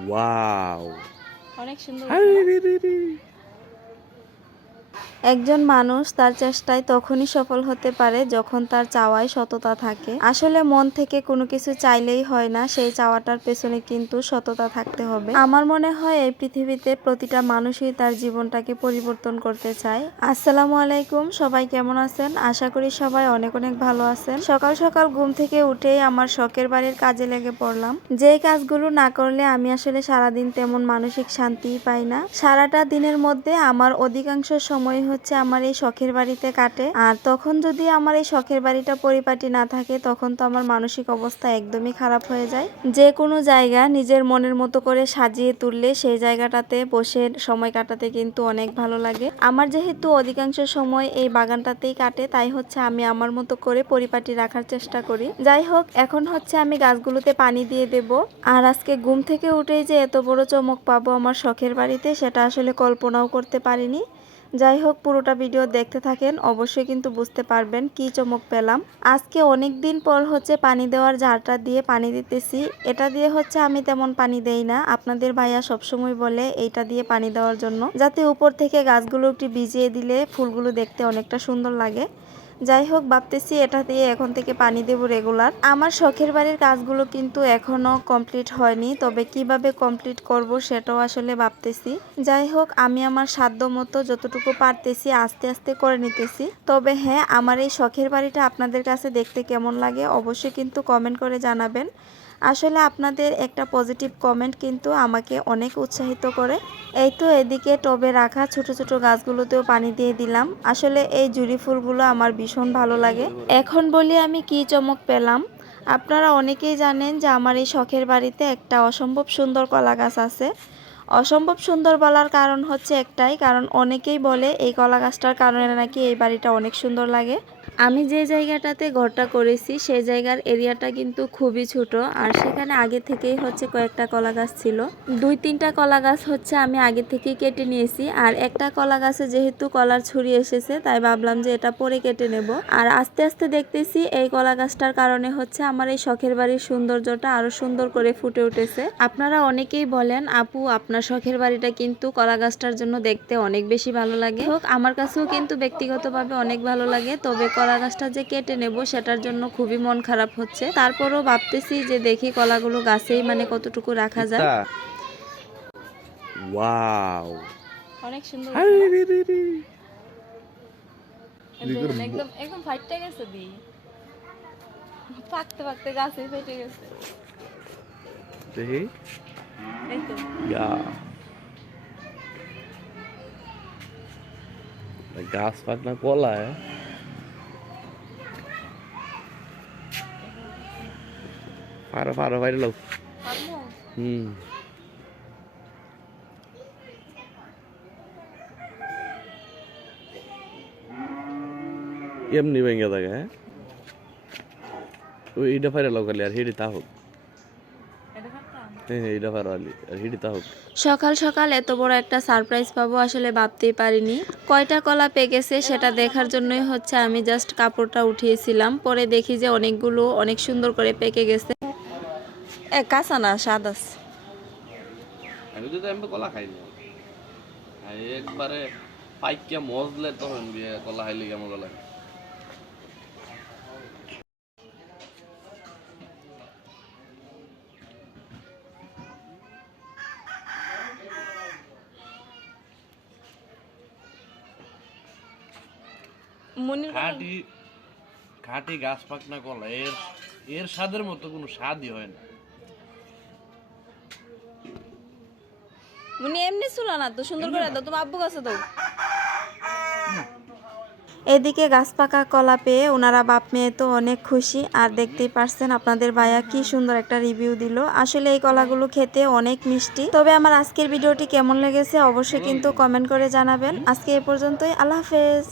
Wow অনেক সুন্দর একজন মানুষ তার চেষ্টায় তখনই সফল হতে পারে যখন তার চাওয়ায় সততা থাকে। আসলে মন থেকে কোনো কিছু চাইলেই হয় না, সেই চাওয়াটার পেছনে কিন্তু সততা থাকতে হবে। আমার মনে হয় এই পৃথিবীতে প্রতিটা মানুষই তার জীবনটাকে পরিবর্তন করতে চায়। আসসালামু আলাইকুম, সবাই কেমন আছেন? আশা করি সবাই অনেক অনেক ভালো আছেন। সকাল সকাল ঘুম থেকে উঠেই আমার শখের বাড়ির কাজে লেগে পড়লাম। যে কাজগুলো না করলে আমি আসলে সারাদিন তেমন মানসিক শান্তিই পাই না। সারাটা দিনের মধ্যে আমার অধিকাংশ সময় হচ্ছে আমার এই শখের বাড়িতে কাটে। আর তখন যদি আমার এই শখের বাড়িটা পরিপাটি না থাকে, তখন তো আমার মানসিক অবস্থা একদমই খারাপ হয়ে যায়। যে কোনো জায়গা নিজের মনের মতো করে সাজিয়ে তুললে সেই জায়গাটাতে বসে সময় কাটাতে কিন্তু অনেক ভালো লাগে। আমার যেহেতু অধিকাংশ সময় এই বাগানটাতেই কাটে, তাই হচ্ছে আমি আমার মতো করে পরিপাটি রাখার চেষ্টা করি। যাই হোক, এখন হচ্ছে আমি গাছগুলোতে পানি দিয়ে দেব। আর আজকে ঘুম থেকে উঠেই যে এত বড় চমক পাবো আমার শখের বাড়িতে, সেটা আসলে কল্পনাও করতে পারিনি। যাই হোক, পুরোটা ভিডিও দেখতে থাকেন, অবশ্যই কিন্তু বুঝতে পারবেন কি চমক পেলাম। আজকে অনেক দিন পর হচ্ছে পানি দেওয়ার জারটা দিয়ে পানি দিতেছি। এটা দিয়ে হচ্ছে আমি তেমন পানি দেই না। আপনাদের ভাইয়া সবসময় বলে এইটা দিয়ে পানি দেওয়ার জন্য। যাতে উপর থেকে গাছগুলো একটু ভিজিয়ে দিলে ফুলগুলো দেখতে অনেকটা সুন্দর লাগে। যাই হোক, ভাবতেছি এটা দিয়ে এখন থেকে পানি দেব রেগুলার আমার শখের বাড়ির কাজগুলো কিন্তু এখনও কমপ্লিট হয়নি, তবে কীভাবে কমপ্লিট করব সেটাও আসলে ভাবতেছি। যাই হোক, আমি আমার সাধ্য মতো যতটুকু পারতেছি আস্তে আস্তে করে নিতেছি। তবে হ্যাঁ আমার এই শখের বাড়িটা আপনাদের কাছে দেখতে কেমন লাগে অবশ্যই কিন্তু কমেন্ট করে জানাবেন। আসলে আপনাদের একটা পজিটিভ কমেন্ট কিন্তু আমাকে অনেক উৎসাহিত করে। এই তো এদিকে টবে রাখা ছোট ছোট গাছগুলোতেও পানি দিয়ে দিলাম। আসলে এই জুড়ি ফুলগুলো আমার ভীষণ ভালো লাগে। এখন বলি আমি কি চমক পেলাম? আপনারা অনেকেই জানেন যে আমার এই শখের বাড়িতে একটা অসম্ভব সুন্দর কলা গাছ আছে। অসম্ভব সুন্দর বলার কারণ হচ্ছে একটাই, কারণ অনেকেই বলে এই কলা গাছটার কারণে নাকি এই বাড়িটা অনেক সুন্দর লাগে। আমি যে জায়গাটাতে ঘরটা করেছি, সেই জায়গার এরিয়াটা কিন্তু খুবই ছোট। আর সেখানে আগে থেকেই হচ্ছে কয়েকটা কলা গাছ ছিল। দুই তিনটা কলা গাছ হচ্ছে আমি আগে থেকেই কেটে নিয়েছি। আর একটা কলা গাছে যেহেতু কলার ছুরি এসেছে, তাই ভাবলাম যে এটা পরে কেটে নেব। আর আস্তে আস্তে দেখতেছি এই কলা গাছটার কারণে হচ্ছে আমার এই শখের বাড়ির সৌন্দর্যটা আরও সুন্দর করে ফুটে উঠেছে। আপনারা অনেকেই বলেন, আপু, আপনার শখের বাড়িটা কিন্তু কলা গাছটার জন্য দেখতে অনেক বেশি ভালো লাগে। হোক, আমার কাছেও কিন্তু ব্যক্তিগতভাবে অনেক ভালো লাগে, তবে কলা গাছটা যে কেটে নেব সেটার জন্য খুবই মন খারাপ হচ্ছে। তারপরও ভাবতেছি যে দেখি কলাগুলো গাছেই মানে কতটুকু রাখা যায়। ওয়াও। অনেক সুন্দর একদম একদম একদম গেছে দি। পাকতে পাকতে গাছে ফেটে গেছে। দেখি। ইয়া। গাছ পাকনা কলা হ্যাঁ পারো পারো বাইরে পারব হুম এমনি ভেঙে থাকে হ্যাঁ ওই এটা ফাইরে আলি আর হিডি সকাল সকাল এত বড় একটা সারপ্রাইজ পাবো, আসলে ভাবতেই পারিনি। কয়টা কলা পেকেছে সেটা দেখার জন্যই হচ্ছে আমি জাস্ট কাপড়টা উঠিয়েছিলাম, পরে দেখি যে অনেকগুলো অনেক সুন্দর করে পেকে গেছে। এ কাঁচা না আমি তো আমি কলা খাই না একবারে পাইকিয়া মজলে তখন দিয়ে কলা খাইলে কেমন কলা খাঁটি খাঁটি গাছ পাকনা কলা এর এর স্বাদের মতো কোনো স্বাদই হয় না। মনি এমনি ছিল না তো সুন্দর করে দাও তোমার আব্বু কাছে দাও। এদিকে গাছ পাকা কলা পেয়ে ওনারা বাপ মেয়ে তো অনেক খুশি। আর দেখতেই পারছেন আপনাদের ভাইয়া কি সুন্দর একটা রিভিউ দিল। আসলে এই কলাগুলো খেতে অনেক মিষ্টি। তবে আমার আজকের ভিডিওটি কেমন লেগেছে অবশ্যই কিন্তু কমেন্ট করে জানাবেন। আজকে এ পর্যন্তই আল্লাহ হাফেজ।